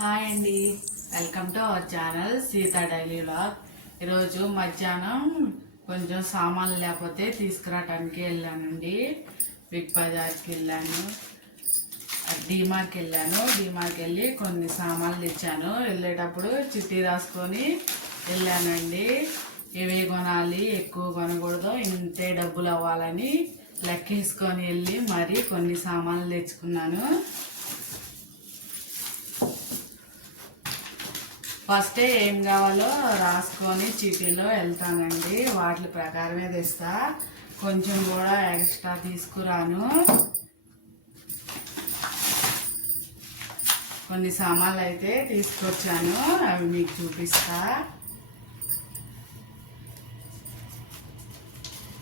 Hi అండి. Welcome to our channel Sita daily vlog ఈరోజు మధ్యాహ్నం కొంచెం సామాన్లు లేకపోతే తీసుకురావటానికి వెళ్ళానండి. బిగ్ బజార్కి వెళ్ళాను. డీమార్కి వెళ్ళాను. డీమార్కి వెళ్ళి కొన్ని సామాన్లు తెచ్చాను. వెళ్ళేటప్పుడు చిట్టి రాసుకొని వెళ్ళానండి. ఇవి కొనాలి ఎక్కువ కొనకూడదు ఇంతే డబ్బులు అవ్వాలని లెక్కేసుకొని వెళ్ళి మరి కొన్ని సామాన్లు తెచ్చుకున్నాను. ఫస్టే ఏం కావాలో రాసుకొని చీటీలో వెళ్తానండి. వాటి ప్రకారమే తెస్తా. కొంచెం కూడా ఎక్స్ట్రా తీసుకురాను. కొన్ని సామాన్లు అయితే తీసుకొచ్చాను. అవి మీకు చూపిస్తా.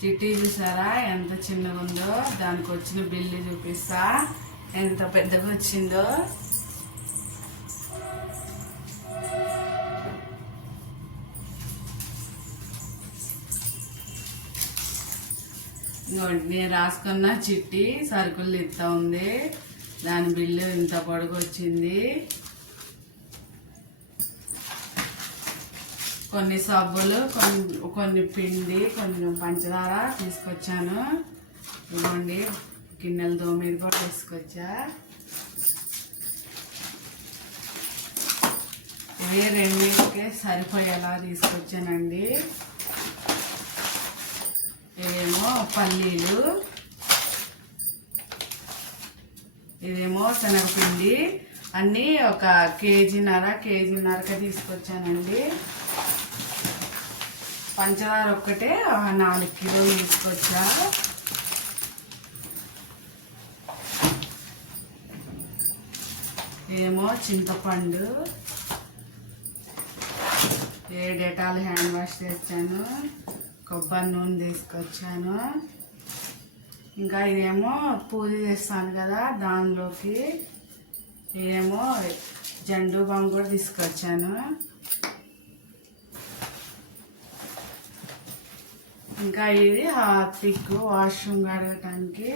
చిట్టి చూసారా? ఎంత చిన్నగా ఉందో దానికి వచ్చిన బిల్లు చూపిస్తా. ఎంత పెద్దగా వచ్చిందో. ఇంకోటి నేను రాసుకున్న చిట్టి సరుకులు ఇంత ఉంది. దాని బిల్లు ఇంత పొడుగు కొన్ని సబ్బులు కొన్ని కొన్ని పిండి కొంచెం పంచదార తీసుకొచ్చాను. ఇవ్వండి గిన్నెల దోమీది కూడా తీసుకొచ్చా. ఇవి రెండింటికే సరిపోయేలా తీసుకొచ్చానండి. ఇవేమో పల్లీలు. ఇదేమో శనగపిండి. అన్నీ ఒక కేజీన్నర కేజీన్నరకే తీసుకొచ్చానండి. పంచదార ఒక్కటే నాలుగు కిలోలు తీసుకొచ్చా. ఏమో చింతపండు. ఏ డెటాల్ హ్యాండ్ వాష్ తెచ్చాను కొబ్బరి నూనె తీసుకొచ్చాను. ఇంకా ఇదేమో పూజ చేస్తాను కదా దానిలోకి ఇదేమో జండు బామ్ కూడా తీసుకొచ్చాను. ఇంకా ఇది హార్పిక్ వాష్రూమ్ కడగటానికి.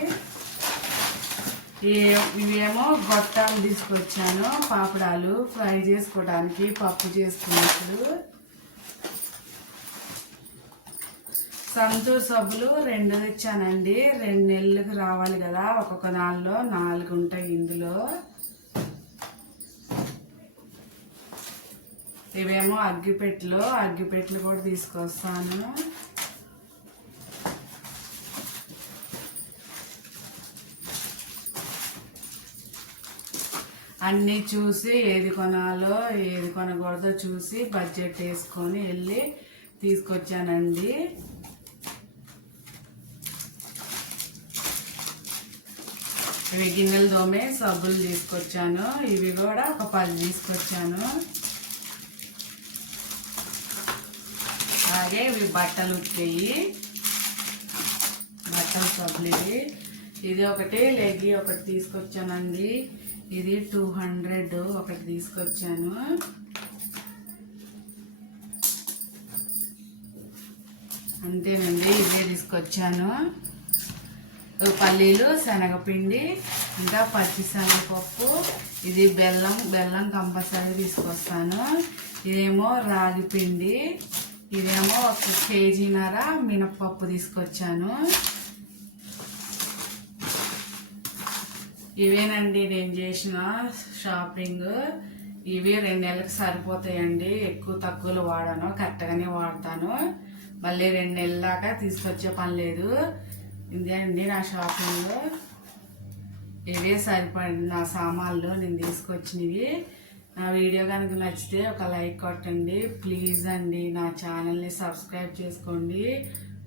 ఇవేమో గొట్టాలు తీసుకొచ్చాను పాపడాలు ఫ్రై చేసుకోవడానికి పప్పు చేసుకున్నప్పుడు. సంతూర్ సబ్బులు రెండు తెచ్చానండి. రెండు నెలలకు రావాలి కదా. ఒక్కొక్క దానిలో నాలుగు ఉంటాయి ఇందులో. ఇవేమో అగ్గిపెట్లు అగ్గిపెట్టెలు కూడా తీసుకొస్తాను. అన్నీ చూసి ఏది కొనాలో ఏది కొనకూడదో చూసి బడ్జెట్ వేసుకొని వెళ్ళి తీసుకొచ్చానండి. ఇవి గిన్నెలు దోమే సబ్బులు తీసుకొచ్చాను. ఇవి కూడా ఒక పది తీసుకొచ్చాను. అలాగే ఇవి బట్టలు ఉతికేయి. బట్టల సబ్బులు ఇవి. ఇది ఒకటి లెగ్గి ఒకటి తీసుకొచ్చానండి. ఇది టూ హండ్రెడ్ ఒకటి తీసుకొచ్చాను. అంతేనండి ఇవే తీసుకొచ్చాను. పల్లీలు శనగపిండి ఇంకా పచ్చిశనగపప్పు. ఇది బెల్లం బెల్లం కంపల్సరీ తీసుకొస్తాను. ఇదేమో రాగి పిండి. ఇదేమో ఒక కేజీన్నర మినప్పప్పు తీసుకొచ్చాను. ఇవేనండి నేను చేసిన షాపింగ్. ఇవి రెండు నెలలకు సరిపోతాయండి. ఎక్కువ తక్కువలు వాడాను కరెక్ట్గానే వాడతాను. మళ్ళీ రెండు నెలల దాకా తీసుకొచ్చే పని లేదు. ఇదే అండి నా షాపింగ్లో ఇవే సరిపడి నా సామాన్లు నేను తీసుకొచ్చినవి. నా వీడియో కనుక నచ్చితే ఒక లైక్ కొట్టండి. ప్లీజ్ అండి నా ఛానల్ని సబ్స్క్రైబ్ చేసుకోండి.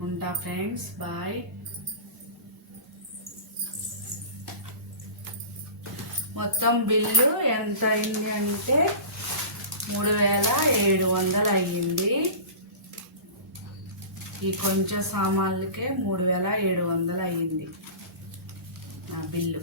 ఉంటా ఫ్రెండ్స్ బాయ్. మొత్తం బిల్లు ఎంత అయింది అంటే మూడు వేల ఏడు వందలు అయ్యింది ఈ కొంచెం సామాన్లకే మూడు వేల ఏడు వందలు అయ్యింది నా బిల్లు.